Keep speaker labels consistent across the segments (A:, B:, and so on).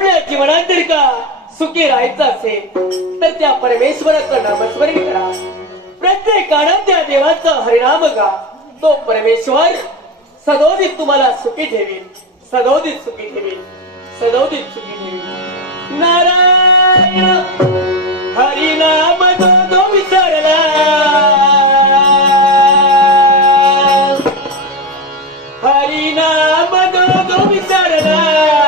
A: आपल्या जीवनांतरी का सुखी राहायचं असेल तर त्या परमेश्वराचं नामस्मरण करा. प्रत्येकानं त्या देवाचं हरिनाम गा तो परमेश्वर सदोदित तुम्हाला सुखी ठेवेल. सदोदित सुखी ठेवेल. सदोदित सुखी ठेवेल. नारायण हरिनाम तो हरिनाम तो तो विसरला.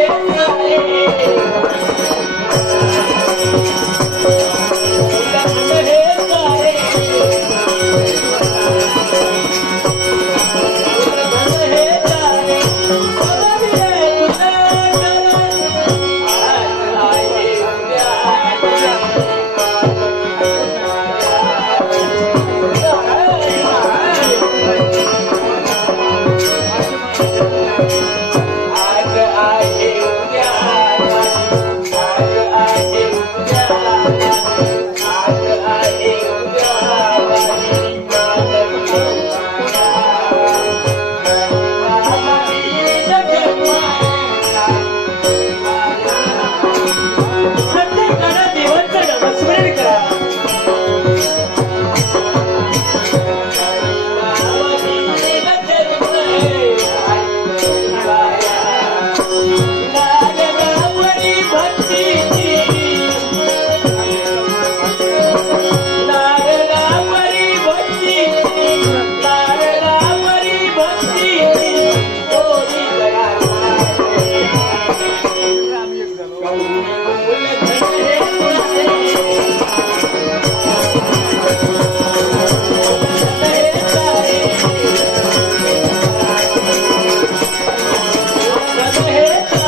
A: Yeah. ¿Eh?